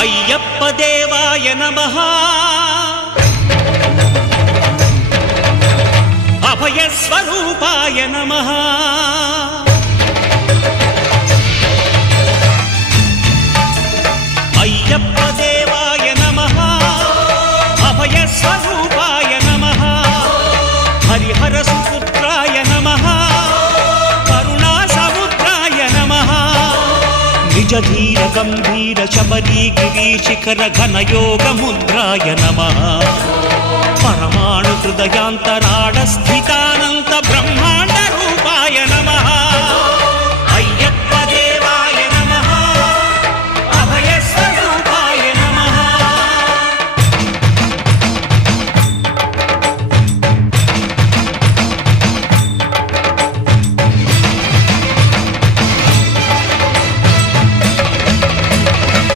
అయ్యప్ప దేవాయ నమః అభయ స్వరూపాయ నమః అయ్యప్ప దేవాయ నమః అభయ స్వరూపాయ నమః హరిహర సుపుత్రాయ నమః కరుణా సముద్రాయ నమః నిజ ధీర గంభీర శబరీ గిరీ శిఖర ఘన యోగ ముద్రాయ నమః పరమాణు హృదయాంతరాడ స్థితానంత బ్రహ్మ